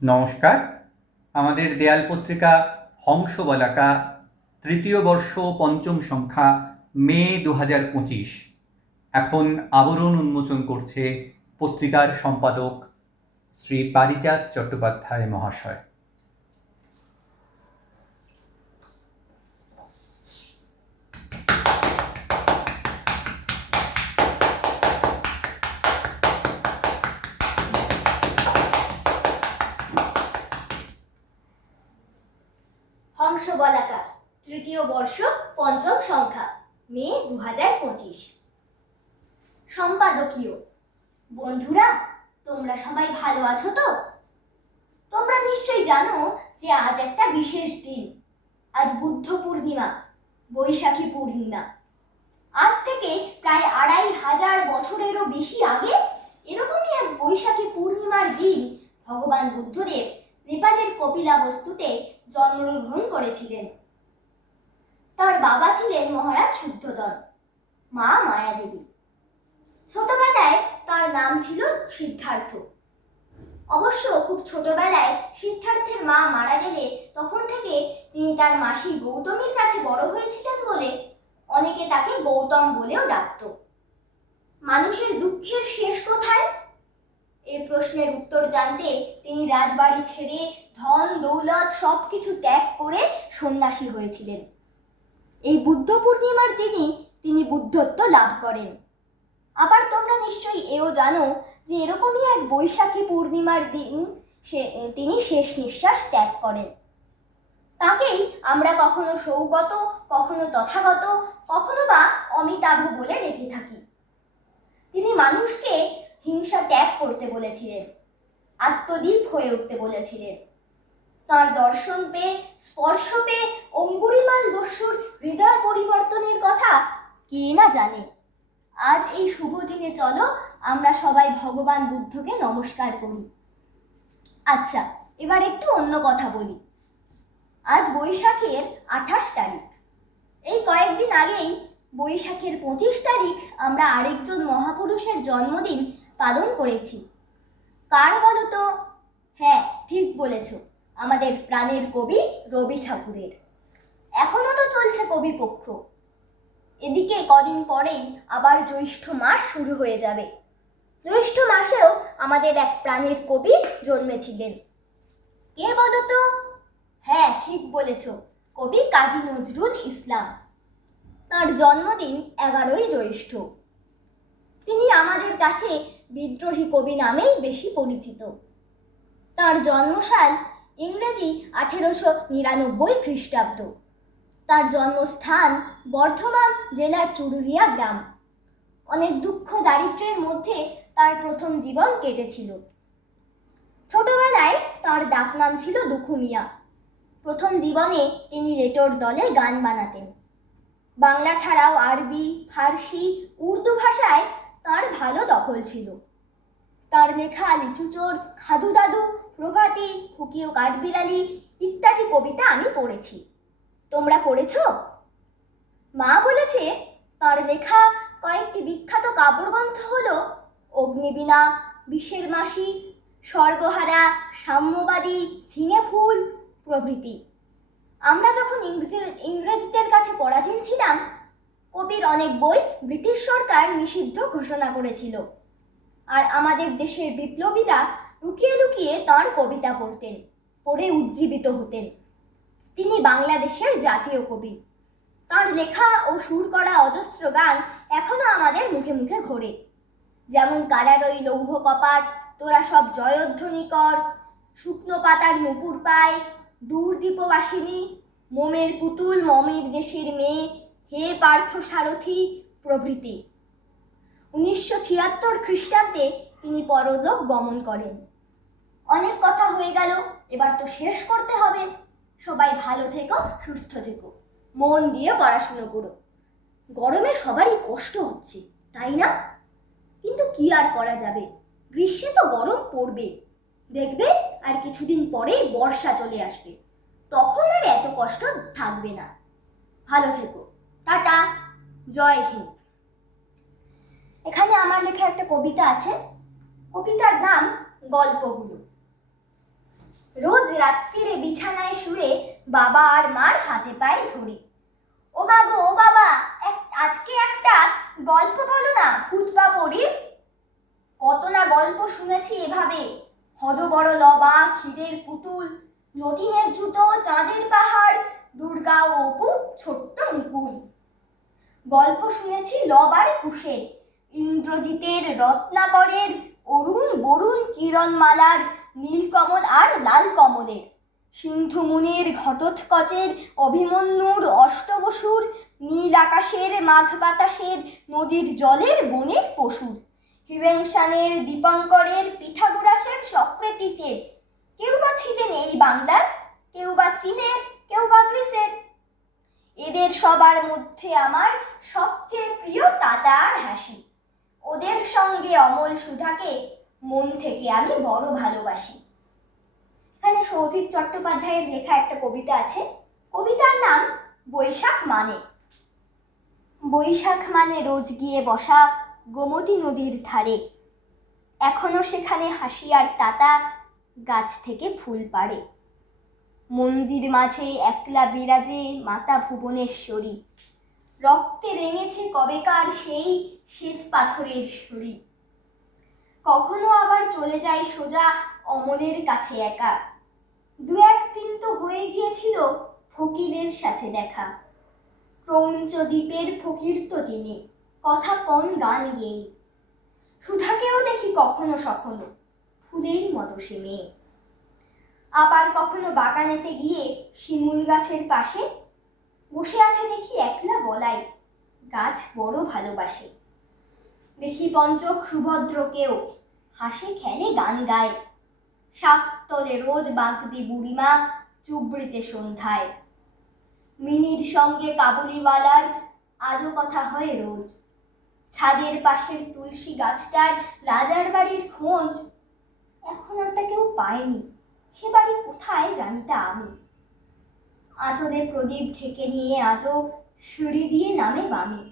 নমস্কার। আমাদের দেয়াল পত্রিকা হংস বলাকা তৃতীয় বর্ষ পঞ্চম সংখ্যা মে দু হাজার পঁচিশ। এখন আবরণ উন্মোচন করছে পত্রিকার সম্পাদক শ্রী পারিজাত চট্টোপাধ্যায় মহাশয়। হংস বলাকা তৃতীয় বর্ষ, পঞ্চম সংখ্যা, মে দু হাজার পঁচিশ। সম্পাদকীয়, বন্ধুরা, তোমরা সবাই ভালো আছো তো? তোমরা নিশ্চয়ই জানো যে আজ একটা বিশেষ দিন। আজ বুদ্ধ পূর্ণিমা, বৈশাখী পূর্ণিমা। আজ থেকে প্রায় আড়াই হাজার বছরেরও বেশি আগে এরকমই এক বৈশাখী পূর্ণিমার দিন ভগবান বুদ্ধদেব, নেপালের কপিলাবস্তুতে জন্মগ্রহণ করেছিলেন। তার বাবা ছিলেন মহারাজ শুদ্ধোদন মা মায়া দেবী ছোটবেলায় তার নাম ছিল সিদ্ধার্থ। অবশ্য খুব ছোটবেলায় সিদ্ধার্থের মা মারা গেলে তখন থেকে তিনি তার মাসি গৌতমীর কাছে বড় হয়েছিলেন বলে অনেকে তাকে গৌতম বলেও ডাকত। মানুষের দুঃখের শেষ কোথায়? এই প্রশ্নের উত্তর জানতে তিনি রাজবাড়ি ছেড়ে ধন, দৌলত সব কিছু ত্যাগ করে সন্ন্যাসী হয়েছিলেন। এই বুদ্ধ পূর্ণিমার দিনই তিনি বুদ্ধত্ব লাভ করেন। আবার তোমরা নিশ্চয়ই এও জানো যে এরকমই এক বৈশাখী পূর্ণিমার দিন সে, তিনি শেষ নিঃশ্বাস ত্যাগ করেন। তাকেই আমরা কখনো সৌগত, কখনো তথাগত, কখনো বা অমিতাভ বলে ডেকে থাকি। তিনি মানুষকে হিংসা ত্যাগ করতে বলেছিলেন, আত্মদীপ হয়ে উঠতে বলেছিলেন। তার দর্শন পেয়ে, স্পর্শ পেয়ে অঙ্গুরিমাল দস্যুর হৃদয় পরিবর্তনের কথা কে না জানে। আজ এই শুভ দিনে চলো, আমরা সবাই ভগবান বুদ্ধকে নমস্কার করি। আচ্ছা এবার একটু অন্য কথা বলি। আজ বৈশাখের আঠাশ তারিখ। এই কয়েকদিন আগেই বৈশাখের পঁচিশ তারিখ আমরা আরেকজন মহাপুরুষের জন্মদিন পালন করেছি। কার বলো তো? হ্যাঁ ঠিক বলেছ। আমাদের প্রাণের কবি রবি ঠাকুরের। এখনও তো চলছে কবি পক্ষ। এদিকে কদিন পরেই আবার জ্যৈষ্ঠ মাস শুরু হয়ে যাবে। জ্যৈষ্ঠ মাসেও আমাদের এক প্রাণের কবি জন্মেছিলেন। কে বলো তো? হ্যাঁ ঠিক বলেছ। কবি কাজী নজরুল ইসলাম। তার জন্মদিন এগারোই জ্যৈষ্ঠ। তিনি আমাদের কাছে বিদ্রোহী কবি নামেই বেশি পরিচিত। তার জন্মসাল ইংরেজি আঠেরোশো নিরানব্বই খ্রিস্টাব্দ। তার জন্মস্থান বর্ধমান জেলার চুরুলিয়া গ্রাম। অনেক দুঃখ দারিদ্র্যের মধ্যে তার প্রথম জীবন কেটেছিল। ছোটবেলায় তার ডাকনাম ছিল দুখুমিয়া। প্রথম জীবনে তিনি রেটোর দলে গান বানাতেন। বাংলা ছাড়াও আরবি, ফার্সি, উর্দু ভাষায় ভালো দখল ছিল। তার লেখা লিচুচোর খাদু দাদু, প্রভাতী খুকি ও কাঠবিড়ালি ইত্যাদি কবিতা আমি পড়েছি। তোমরা পড়েছ? মা বলেছে, তার লেখা কয়েকটি বিখ্যাত কাব্যগ্রন্থ হল অগ্নিবীণা, বিষের মাসি সর্বহারা সাম্যবাদী, ঝিঙে ফুল প্রভৃতি। আমরা যখন ইংরেজদের কাছে পরাধীন ছিলাম কবির অনেক বই ব্রিটিশ সরকার নিষিদ্ধ ঘোষণা করেছিল। আর আমাদের দেশের বিপ্লবীরা লুকিয়ে লুকিয়ে তাঁর কবিতা পড়তেন, পড়ে উজ্জীবিত হতেন। তিনি বাংলাদেশের জাতীয় কবি। তার লেখা ও সুর করা অজস্র গান এখনও আমাদের মুখে মুখে ঘোরে। যেমন কারারই লৌহ কপাট, তোরা সব জয়ধ্বনি কর শুকনো পাতার নুপুর পায়, দূর দ্বীপবাসিনী মোমের পুতুল মমের দেশের মেয়ে হে পার্থ সারথী প্রভৃতি। উনিশশো ছিয়াত্তর খ্রিস্টাব্দে তিনি পরলোক গমন করেন। অনেক কথা হয়ে গেল, এবার তো শেষ করতে হবে। সবাই ভালো থেকো, সুস্থ থেকো। মন দিয়ে পড়াশুনো করো। গরমে সবারই কষ্ট হচ্ছে, তাই না? কিন্তু কি আর করা যাবে? গ্রীষ্মে তো গরম পড়বে। দেখবে, আর কিছুদিন পরেই বর্ষা চলে আসবে। তখন আর এত কষ্ট থাকবে না। ভালো থেকো। টাটা, জয় হিন্দ। এখানে আমার লেখা একটা কবিতা আছে। কবিতার নাম গল্পগুলো। রোজ রাত্রিরে বিছানায় শুয়ে বাবা আর মার হাতে পায়ে ধরি। ও বাবু ও বাবা আজকে একটা গল্প বলো না ভূত বা পরীর কত না গল্প শুনেছি এভাবে। হজ বড় লবা, ক্ষীরের পুতুল, যতীনের জুতো, চাঁদের পাহাড়, দুর্গা ও অপু ছোট্ট মুকুল। গল্প শুনেছি লবার কুশের ইন্দ্রজিতের রত্নাকরের অরুণ বরুণ কিরণমালার, নীলকমল আর লাল কমলের সিন্ধু মুনির ঘটোৎকচের, অভিমন্যুর অষ্টবসুর, নীল আকাশের মাঘ বাতাসের, নদীর জলের বনের পশুর। হিউয়েনসানের দীপঙ্করের পিথাগোরাসের সক্রেটিসের। কেউ বা ছিলেন এই বাংলার, কেউ বা চীনের, কেউ বা গ্রিসের। এদের সবার মধ্যে আমার সবচেয়ে প্রিয় তাতা আর হাসি। ওদের সঙ্গে অমল সুধাকে মন থেকে আমি বড় ভালোবাসি। এখানে সৌভিক চট্টোপাধ্যায়ের লেখা একটা কবিতা আছে। কবিতার নাম বৈশাখ মানে। বৈশাখ মানে রোজ গিয়ে বসা গোমতী নদীর ধারে। এখনও সেখানে হাসি আর তাতা গাছ থেকে ফুল পাড়ে। মন্দির মাঝে একলা বিরাজে মাতা ভুবনেশ্বরী। রক্তে রেঙেছে কবেকার সেই শ্বেত পাথরের শরী কখনো আবার চলে যায় সোজা অমলের কাছে একা। দু একদিন তো হয়ে গিয়েছিল ফকিরের সাথে দেখা। ক্রৌঞ্চ দ্বীপের ফকির তো তিনি, কথা কোন গান গেয়ে। সুধাকেও দেখি কখনো সখনো ফুলের মতো সে মেয়ে। আবার কখনো বাগানেতে গিয়ে শিমুল গাছের পাশে বসে আছে দেখি একলা বলাই। গাছ বড় ভালোবাসে। দেখি পঞ্চক সুভদ্রকেও হাসে খেলে গান গায়। শাক তোলে রোজ বাগদি বুড়িমা চুবড়িতে সন্ধ্যায়। মিনির সঙ্গে কাবুলিওয়ালার আজও কথা হয় রোজ। ছাদের পাশের তুলসী গাছটার রাজার বাড়ির খোঁজ এখন ওটা কেউ পায়নি। সে বাড়ি কোথায় জানিতা আমি? আঁচলে প্রদীপ ঢেকে নিয়ে আজও সিঁড়ি দিয়ে নামে বামে।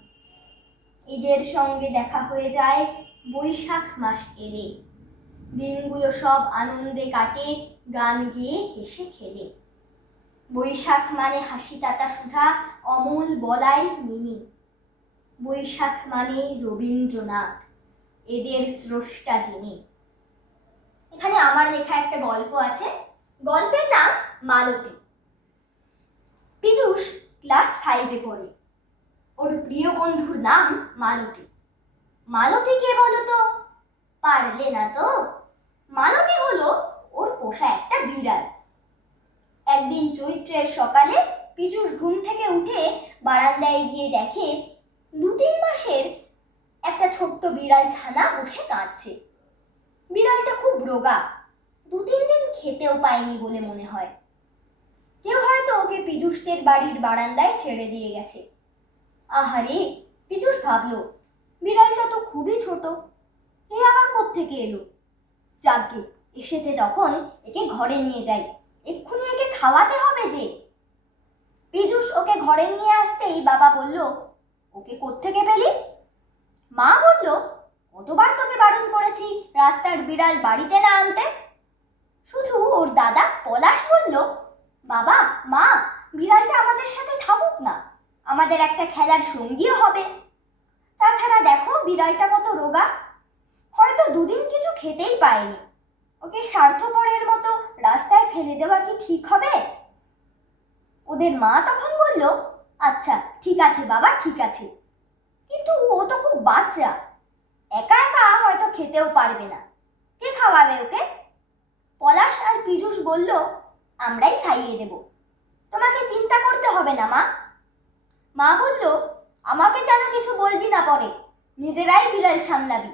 ঈদের সঙ্গে দেখা হয়ে যায় বৈশাখ মাস এলে। দিনগুলো সব আনন্দে কাটে, গান গেয়ে হেসে খেলে। বৈশাখ মানে হাসি তাতা সুধা, অমল বলাই মিনি। বৈশাখ মানে রবীন্দ্রনাথ, এদের স্রষ্টা যিনি। এখানে আমার লেখা একটা গল্প আছে। গল্পের নাম মালতী। পীযূষ ক্লাস ফাইভে পড়ে। ওর প্রিয় বন্ধুর নাম মালতী। মালতী কে বলো তো পারলে না তো? মালতী হলো ওর পোষা একটা বিড়াল। একদিন চৈত্রের সকালে পীযূষ ঘুম থেকে উঠে বারান্দায় গিয়ে দেখে দু তিন মাসের একটা ছোট্ট বিড়াল ছানা বসে কাঁদছে। বিড়ালটা খুব রোগা। দু তিন দিন খেতেও পায়নি বলে মনে হয়। কেউ হয়তো ওকে পীযুষদের বাড়ির বারান্দায় ছেড়ে দিয়ে গেছে। আহারে, পীযুষ ভাবলো, বিড়ালটা তো খুবই ছোট, এ আবার কোত্থেকে এলো? যাকে এসেছে তখন একে ঘরে নিয়ে যাই, এক্ষুনি একে খাওয়াতে হবে যে। পীযুষ ওকে ঘরে নিয়ে আসতেই বাবা বলল, ওকে কোত্থেকে পেলি? মা বলল কতবার তোকে বারণ করেছি, রাস্তার বিড়াল বাড়িতে না আনতে। শুধু ওর দাদা পলাশ বলল, বাবা, মা, বিড়ালটা আমাদের সাথে থাকুক না, আমাদের একটা খেলার সঙ্গীও হবে। তাছাড়া দেখো, বিড়ালটা কত রোগা। হয়তো দুদিন কিছু খেতেই পায়নি। ওকে স্বার্থপরের মতো রাস্তায় ফেলে দেওয়া কি ঠিক হবে? ওদের মা তখন বলল আচ্ছা ঠিক আছে বাবা, ঠিক আছে। কিন্তু ও তো খুব বাচ্চা। একা একা হয়তো খেতেও পারবে না। কে খাওয়াবে ওকে? পলাশ আর পীযূষ বলল, আমরাই খাইয়ে দেব। তোমাকে চিন্তা করতে হবে না, মা। মা বলল, আমাকে যেন কিছু বলবি না পরে, নিজেরাই বিড়াল সামলাবি।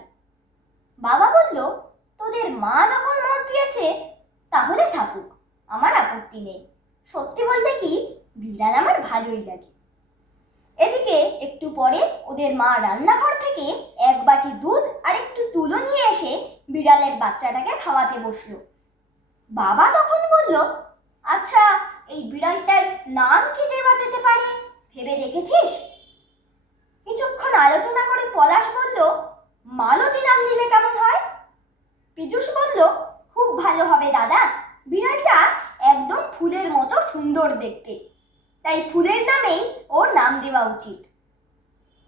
বাবা বলল, তোদের মা যখন মত দিয়েছে, তাহলে থাকুক, আমার আপত্তি নেই। সত্যি বলতে কি, বিড়াল আমার ভালোই লাগে। এদিকে একটু পরে ওদের মা রান্নাঘর থেকে এক বাটি দুধ আর একটু তুলো নিয়ে এসে বিড়ালের বাচ্চাটাকে খাওয়াতে বসল। বাবা তখন বলল আচ্ছা এই বিড়ালটার নাম কি দেওয়া যেতে পারে? ভেবে দেখেছিস? কিছুক্ষণ আলোচনা করে পলাশ বলল, মালতী নাম দিলে কেমন হয়? পীযূষ বলল, খুব ভালো হবে দাদা, বিড়ালটা একদম ফুলের মতো সুন্দর দেখতে। তাই ফুলের নামেই ওর নাম দেওয়া উচিত।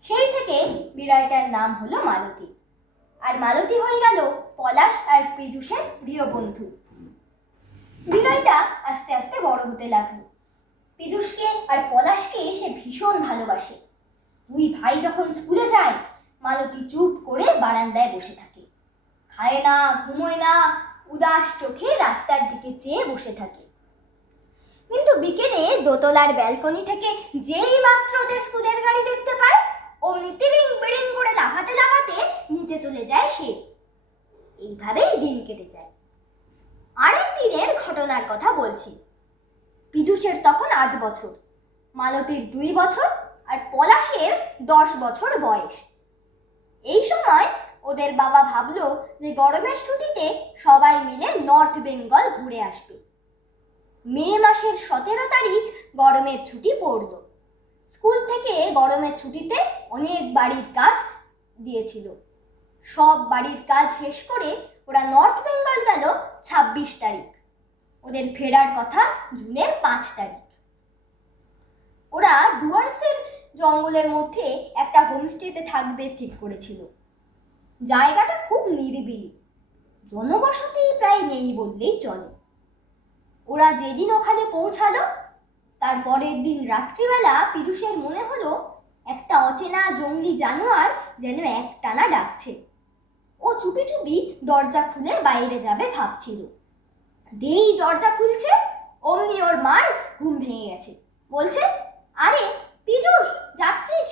সেই থেকে বিড়ালটার নাম হলো মালতী। আর মালতী হয়ে গেল পলাশ আর পীযুষের প্রিয় বন্ধু। বিড়ালটা আস্তে আস্তে বড় হতে লাগল। পীযুষকে আর পলাশকে সে ভীষণ ভালোবাসে। দুই ভাই যখন স্কুলে যায়, মালতী চুপ করে বারান্দায় বসে থাকে। খায় না, ঘুমোয় না, উদাস চোখে রাস্তার দিকে চেয়ে বসে থাকে। কিন্তু বিকেলে দোতলার ব্যালকনি থেকে যেই মাত্র ওদের স্কুলের গাড়ি দেখতে পায়, অমনি তিরিং বিড়িং করে লাফাতে লাফাতে নিচে চলে যায় সে। এইভাবেই দিন কেটে যায়। আরেক দিনের ঘটনার কথা বলছি। পীযুষের তখন আট বছর, মালতীর দুই বছর আর পলাশের দশ বছর বয়স। এই সময় ওদের বাবা ভাবলো যে গরমের ছুটিতে সবাই মিলে নর্থ বেঙ্গল ঘুরে আসবে। মে মাসের সতেরো তারিখ গরমের ছুটি পড়ল। স্কুল থেকে গরমের ছুটিতে অনেক বাড়ির কাজ দিয়েছিল। সব বাড়ির কাজ শেষ করে ওরা নর্থ বেঙ্গল গেল ছাব্বিশ তারিখ। ওদের ফেরার কথা জুনের পাঁচ তারিখ। ওরা ডুয়ার্সের জঙ্গলের মধ্যে একটা হোমস্টেতে থাকবে ঠিক করেছিল। জায়গাটা খুব নিরিবিলি। জনবসতি প্রায় নেই বললেই চলে। ওরা যেদিন ওখানে পৌঁছালো, তার পরের দিন রাত্রিবেলা পীযুষের মনে হলো একটা অচেনা জঙ্গলি জানোয়ার যেন একটানা ডাকছে। ও চুপি চুপি দরজা খুলে বাইরে যাবে ভাবছিল। যেই দরজা খুলছে, অমনি ওর মার ঘুম ভেঙে গেছে। বলছে, আরে পীযুষ যাচ্ছিস?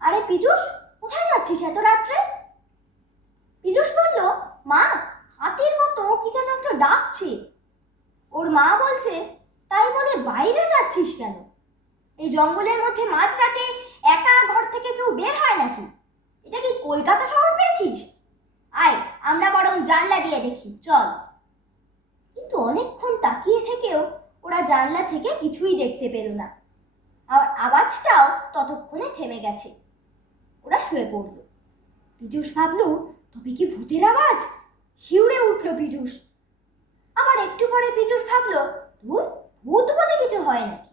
আরে পীযুষ কোথায় যাচ্ছিস এত রাত্রে? পীযুষ বলল, মা, হাতির মতো কি যেন একটা ডাকছে ওর মা বলছে, তাই বলে বাইরে যাচ্ছিস কেন? এই জঙ্গলের মধ্যে মাঝরাতে একা ঘর থেকে কেউ বের হয় নাকি? এটা কি কলকাতা শহর পেয়েছিস? আয়, আমরা বরং জানলা দিয়ে দেখি, চল। কিন্তু অনেকক্ষণ তাকিয়ে থেকেও ওরা জানলা থেকে কিছুই দেখতে পেল না। আর আওয়াজটাও ততক্ষণে থেমে গেছে। ওরা শুয়ে পড়ল। পীযুষ ভাবলো, তবে কি ভূতের আওয়াজ? শিউরে উঠল পীযুষ। আবার একটু পরে পীযুষ ভাবলো ভূত ভূত বলে কিছু হয় নাকি?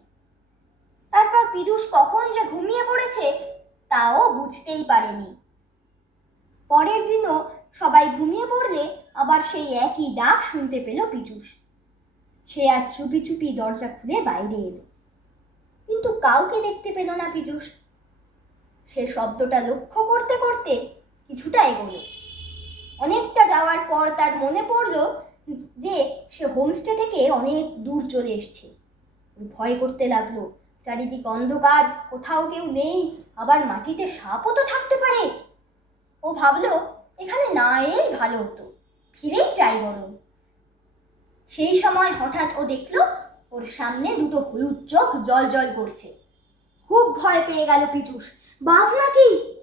তারপর পীযুষ কখন যে ঘুমিয়ে পড়েছে, তাও বুঝতেই পারেনি। পরের দিনও সবাই ঘুমিয়ে পড়লে আবার সেই একই ডাক শুনতে পেল পীযুষ। সে আজ চুপি চুপি দরজা খুলে বাইরে এলো। কিন্তু কাউকে দেখতে পেল না পীযুষ। সে শব্দটা লক্ষ্য করতে করতে কিছুটা এগোলো। অনেকটা যাওয়ার পর তার মনে পড়ল যে সে হোমস্টে থেকে অনেক দূর চলে এসছে। ভয় করতে লাগল। চারিদিক অন্ধকার, কোথাও কেউ নেই, আবার মাটিতে সাপও তো থাকতে পারে। ও ভাবলো, এখানে না এলেই ভালো হতো। ফিরেই যাই বরং। সেই সময় হঠাৎ ও দেখল, ওর সামনে দুটো হলুদ চোখ জল জল করছে। খুব ভয় পেয়ে গেল পিচুস বাঘ নাকি?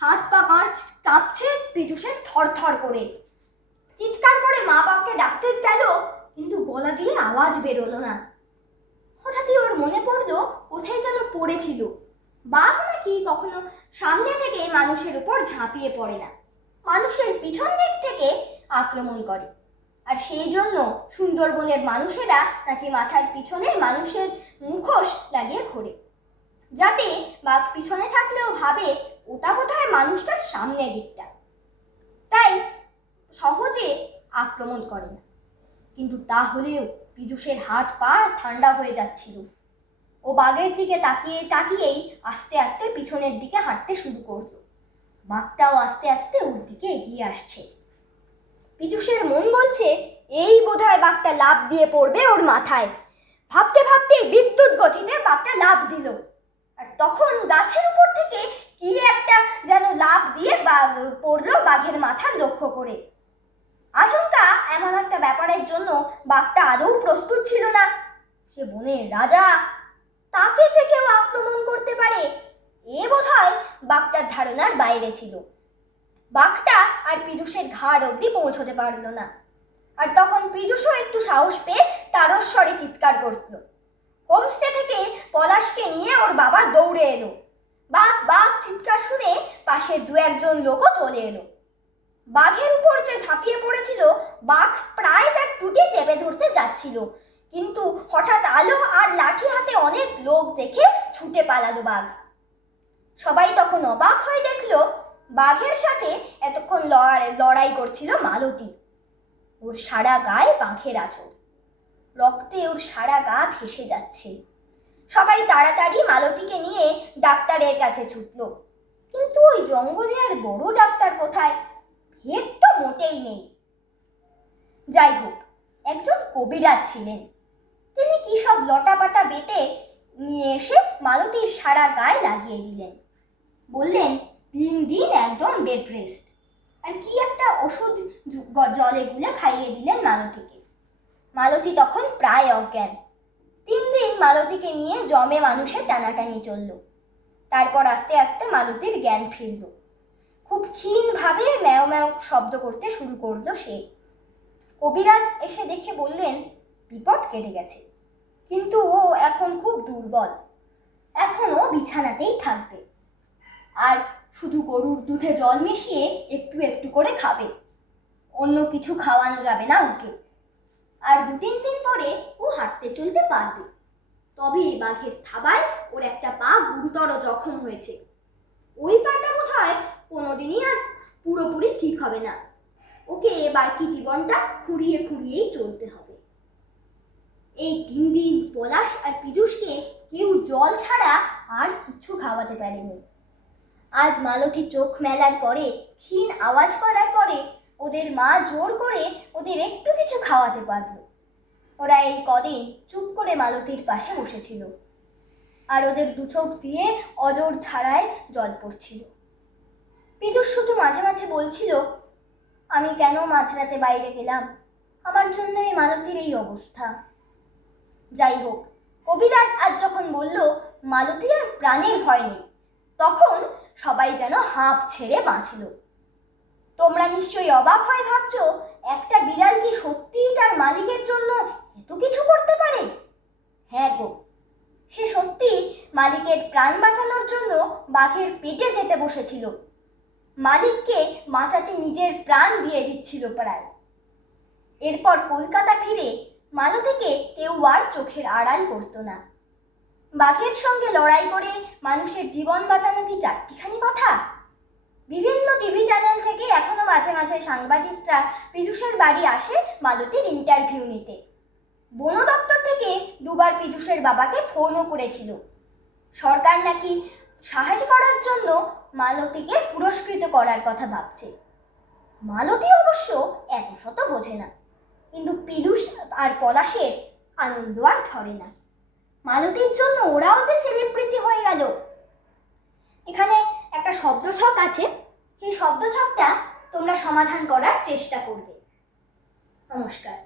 হাত পা কাঁচ, কাঁপছে পিচুসের থর থর করে। চিৎকার করে মা বাপকে ডাকতে গেল, কিন্তু গলা দিয়ে আওয়াজ বেরোলো না। হঠাৎই ওর মনে পড়ল কোথায় যেন পড়েছিল। বাঘ নাকি কখনো সামনে থেকে মানুষের উপর ঝাঁপিয়ে পড়ে না। মানুষের পিছন দিক থেকে আক্রমণ করে। আর সেই জন্য সুন্দরবনের মানুষেরা নাকি মাথার পিছনে মানুষের মুখোশ লাগিয়ে ঘোরে। যাতে বাঘ পিছনে থাকলেও ভাবে ওটা বোধহয় মানুষটার সামনের দিকটা। তাই সহজে আক্রমণ করে না। কিন্তু তাহলেও পীযুষের হাত পা ঠান্ডা হয়ে যাচ্ছিল। ও বাঘের দিকে তাকিয়ে তাকিয়েই আস্তে আস্তে পিছনের দিকে হাঁটতে শুরু করল। বাঘটাও আস্তে আস্তে ওর দিকে এগিয়ে আসছে। পীযুষের মন বলছে, এই বোধহয় বাঘটা লাভ দিয়ে পড়বে ওর মাথায়। ভাবতে ভাবতে বিদ্যুৎ গতিতে বাঘটা লাভ দিল। আর তখন গাছের উপর থেকে কি একটা যেন লাভ দিয়ে পড়ল বাঘের মাথার লক্ষ্য করে। আচমকা এমন একটা ব্যাপারের জন্য বাঘটা আদৌ প্রস্তুত ছিল না। সে বনের রাজা, তাকে যে কেউ আক্রমণ করতে পারে, এ বোধহয় বাঘটার ধারণার বাইরে ছিল। বাঘটা আর পীযুষের ঘাড় অবধি পৌঁছতে পারল না। আর তখন পীযুষও একটু সাহস পেয়ে তারস্বরে চিৎকার করল। হোমস্টে থেকে পলাশকে নিয়ে ওর বাবা দৌড়ে এলো। বাঘ বাঘ, চিৎকার শুনে পাশের দু একজন লোকও চলে এলো। বাঘের উপর যে ঝাঁপিয়ে পড়েছিল, বাঘ প্রায় তার টুটি চেপে ধরতে যাচ্ছিল। কিন্তু হঠাৎ আলো আর লাঠি হাতে অনেক লোক দেখে ছুটে পালালো বাঘ। সবাই তখন অবাক হয়ে দেখল, বাঘের সাথে এতক্ষণ লড়াই- করছিল মালতী। ওর সারা গায়ে বাঘের আঁচড় রক্তে ওর সারা গা ভেসে যাচ্ছে। সবাই তাড়াতাড়ি মালতীকে নিয়ে ডাক্তারের কাছে ছুটলো। কিন্তু ওই জঙ্গলে আর বড় ডাক্তার কোথায়? ভেদ তো মোটেই নেই। যাই হোক, একজন কবিরাজ ছিলেন। তিনি কি সব লটাপাটা বেতে নিয়ে এসে মালতীর সারা গায়ে লাগিয়ে দিলেন? বললেন তিন দিন একদম বেড রেস্ট আর কি একটা ওষুধ জলে গুলে খাইয়ে দিলেন মালতীকে। মালতী তখন প্রায় অজ্ঞান। তিন দিন মালতীকে নিয়ে জমে মানুষের টানাটানি চলল। তারপর আস্তে আস্তে মালতীর জ্ঞান ফিরল। খুব ক্ষীণভাবে ম্যাও ম্যাও শব্দ করতে শুরু করল সে। কবিরাজ এসে দেখে বললেন, বিপদ কেটে গেছে। কিন্তু ও এখন খুব দুর্বল। এখনও বিছানাতেই থাকবে। আর শুধু গরুর দুধে জল মিশিয়ে একটু একটু করে খাবে। অন্য কিছু খাওয়ানো যাবে না ওকে। আর দু তিন দিন পরে ও হাঁটতে চলতে পারবে। তবে বাঘের থাবায় ওর একটা পা গুরুতর জখম হয়েছে। ওই পাটা বোধ হয় কোনোদিনই আর পুরোপুরি ঠিক হবে না। ওকে এবার কি জীবনটা খুঁড়িয়ে খুঁড়িয়েই চলতে হবে। এই তিন দিন পলাশ আর পীযুষকে কেউ জল ছাড়া আর কিছু খাওয়াতে পারেনি। আজ মালতী চোখ মেলার পরে, ক্ষীণ আওয়াজ করার পরে ওদের মা জোর করে ওদের একটু কিছু খাওয়াতে পারল। ওরা এই কদিন চুপ করে মালতীর পাশে বসেছিল। আর ওদের দু চোখ দিয়ে অজর ছাড়ায় জল পড়ছিল। পীযুষ শুধু মাঝে মাঝে বলছিল, আমি কেন মাঝরাতে বাইরে গেলাম? আমার জন্য এই মালতীর এই অবস্থা। যাই হোক, কবিরাজ আজ যখন বলল মালতীর আর প্রাণের ভয় নেই, তখন সবাই যেন হাঁপ ছেড়ে বাঁচল। তোমরা নিশ্চয়ই অবাক হয়ে ভাবছ, একটা বিড়াল কি সত্যিই তার মালিকের জন্য এত কিছু করতে পারে? হ্যাঁ গো, সে সত্যি মালিকের প্রাণ বাঁচানোর জন্য বাঘের পেটে যেতে বসেছিল। মালিককে বাঁচাতে নিজের প্রাণ দিয়ে দিচ্ছিল প্রায়। এরপর কলকাতা ফিরে মালতীকে কেউ আর চোখের আড়াল করতো না। বাঘের সঙ্গে লড়াই করে মানুষের জীবন বাঁচানো কি চারটিখানি কথা? বিভিন্ন টিভি চ্যানেল থেকে এখনও মাঝে মাঝে সাংবাদিকরা পীযুষের বাড়ি আসে মালতীর ইন্টারভিউ নিতে। বন দপ্তর থেকে দুবার পীযুষের বাবাকে ফোনও করেছিল। সরকার নাকি সাহায্য করার জন্য মালতীকে পুরস্কৃত করার কথা ভাবছে। মালতী অবশ্য এত শত বোঝে না, কিন্তু পীযুষ আর পলাশের আনন্দ আর ধরে না। মালতীর জন্য ওরাও যে সেলিব্রিটি হয়ে গেল। এখানে একটা শব্দছক আছে, সেই শব্দছকটা তোমরা সমাধান করার চেষ্টা করবে। নমস্কার।